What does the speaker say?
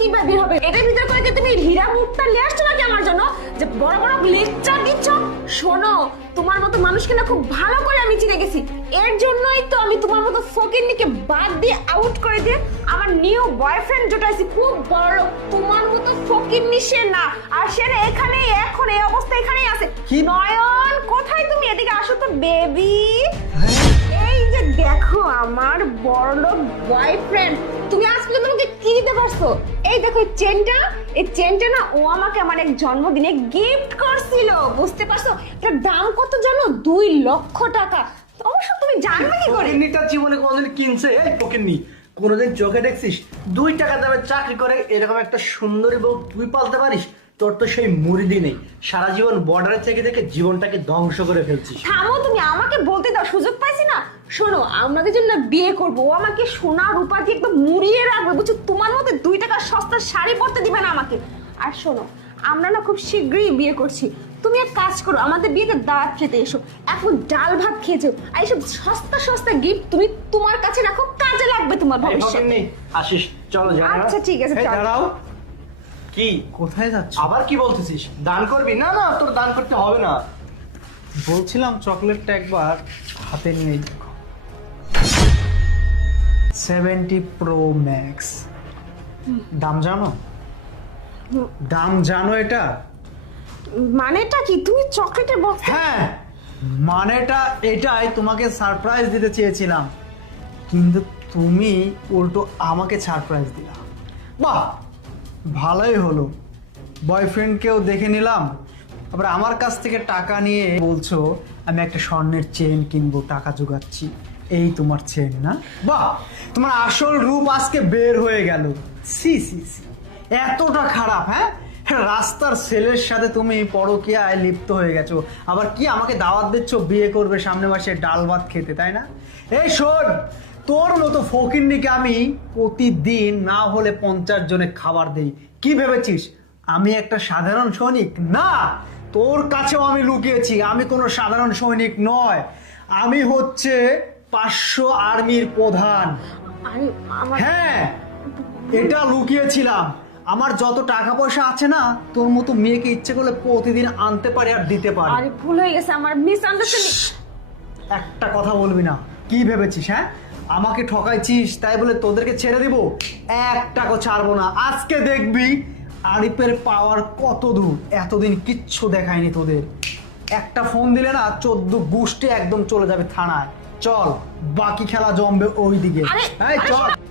কিভাবে হবে? এটার ভিতরে করে কি তুমি হীরা মুক্তা নিয়ে আসছো নাকি আমার জন্য যে বড় বড় লেকচার দিচ্ছ? শোনো, তোমার মতো মানুষকে না খুব ভালো করে আমি চিনে গেছি। এর জন্যই তো আমি তোমার মতো ফকিন্নিকে বাদ দিয়ে আউট করে দিয়ে আমার নিউ বয়ফ্রেন্ড জোটাইছি। খুব বড় তোমার মতো ফকিন্নি সে না, আর সে এখানেই এখন এই অবস্থা এখানেই আছে। কি? নয়ন কোথায় তুমি? এদিকে আসো তো বেবি। এই যে দেখো আমার বড়লোক বয়ফ্রেন্ড। তুমি আজকে তোমাকে কি দিতে পারছো? এই দেখো এই চেনটা না ও আমাকে আমার এক জন্মদিনে গিফট করছিল। বুঝতে পারছো এটার দাম কত জানো? 2 লক্ষ টাকা। অবশ্য তুমি জানবে কি করে? ফকিন্নিটা জীবনে কোনোদিন কিনছে? এই ফকিন্নি, কোনোদিন চোখে দেখছিস 2 টাকা দামে চাকরি করে এরকম একটা সুন্দরী বউ তুই পালতে পারিস? তোর তো সেই মুরিদি নেই, সারা জীবন বর্ডারে থেকে থেকে জীবনটাকে ধ্বংস করে ফেলছিস। থামো, তুমি আমাকে বলতে দাও, সুযোগ পাইছি না। শোনো, আমরা দুজন না বিয়ে করবো, ও আমাকে সোনা রূপা দিয়ে একদম মুড়িয়ে রাখবে, বুঝছো? তোমার মধ্যে 2 টাকা সস্তা শাড়ি পরতে দিবে না আমাকে। আর শোনো, আমরা না খুব শীঘ্রই বিয়ে করছি। তুমি এক কাজ করো, আমাদের বিয়েতে দাওয়াত খেতে এসো, এখন ডাল ভাত খেয়েছো। আর এইসব সস্তা সস্তা গিফট তুমি তোমার কাছে রাখো, কাজে লাগবে তোমার এই ভবিষ্যতে। ফকিন্নি, আসিস, চলো যাই। আচ্ছা ঠিক আছে, এই চল। দাঁড়াও। কি কোথায় যাচ্ছ? আবার কি বলতেছিস? দান করবি? না না, তোর দান করতে হবে না। বলছিলাম চকলেটটা একবার হাতে নিয়ে দেখো। 70 প্রো ম্যাক্স। দাম জানো? দাম জানো এটা? মানেটা কি? তুমি চকলেটের বক্স? হ্যাঁ, মানেটা এটাই। তোমাকে সারপ্রাইজ দিতে চেয়েছিলাম, কিন্তু তুমি উল্টো আমাকে সারপ্রাইজ দিলা। বাহ, ভালোই হলো। বয়ফ্রেন্ডকেও দেখে নিলাম, আবার আমার কাছ থেকে টাকা নিয়ে বলছো আমি একটা স্বর্ণের চেন কিনবো, টাকা জোগাচ্ছি। এই তোমার চেন না? বাহ, তোমার আসল রূপ আজকে বের হয়ে গেল। সি সি সি, এতটা খারাপ? হ্যাঁ, রাস্তার ছেলের সাথে তুমি পরকীয়ায় লিপ্ত হয়ে গেছো, আবার কি আমাকে দাওয়াত দিচ্ছ বিয়ে করবে সামনে মাসে ডাল ভাত খেতে, তাই না? এই শোন, তোর মতো ফকিন্নিকে আমি প্রতিদিন না হলে 50 জনে খাবার দেই। কি ভেবেছিস আমি একটা সাধারণ সৈনিক? না, তোর কাছেও আমি লুকিয়েছি। আমি কোনো সাধারণ সৈনিক নয়, আমি হচ্ছে 500 আর্মির প্রধান। আরে আমার হ্যাঁ, এটা লুকিয়েছিলাম। আমার যত টাকা পয়সা আছে না, তোর মতো মেয়েকে ইচ্ছে করলে প্রতিদিন আনতে পারি আর দিতে পারি। আরে ভুল হয়ে গেছে, আমার মিসআন্ডারস্ট্যান্ডিং। একটা কথা বলবি না। কি ভেবেছিস? হ্যাঁ, আমাকে ঠকাইছিস তাই বলে তোদেরকে ছেড়ে দিব? এক টাকা ছাড়বো না। আজকে দেখবি আরিফের পাওয়ার কত দূর। এতদিন কিচ্ছু দেখায়নি তোদের। একটা ফোন দিলে না 14 গোষ্ঠী একদম চলে যাবে থানায়। চল, বাকি খেলা জমবে ওই দিকে। আরে, এই আরে চল। শোনো।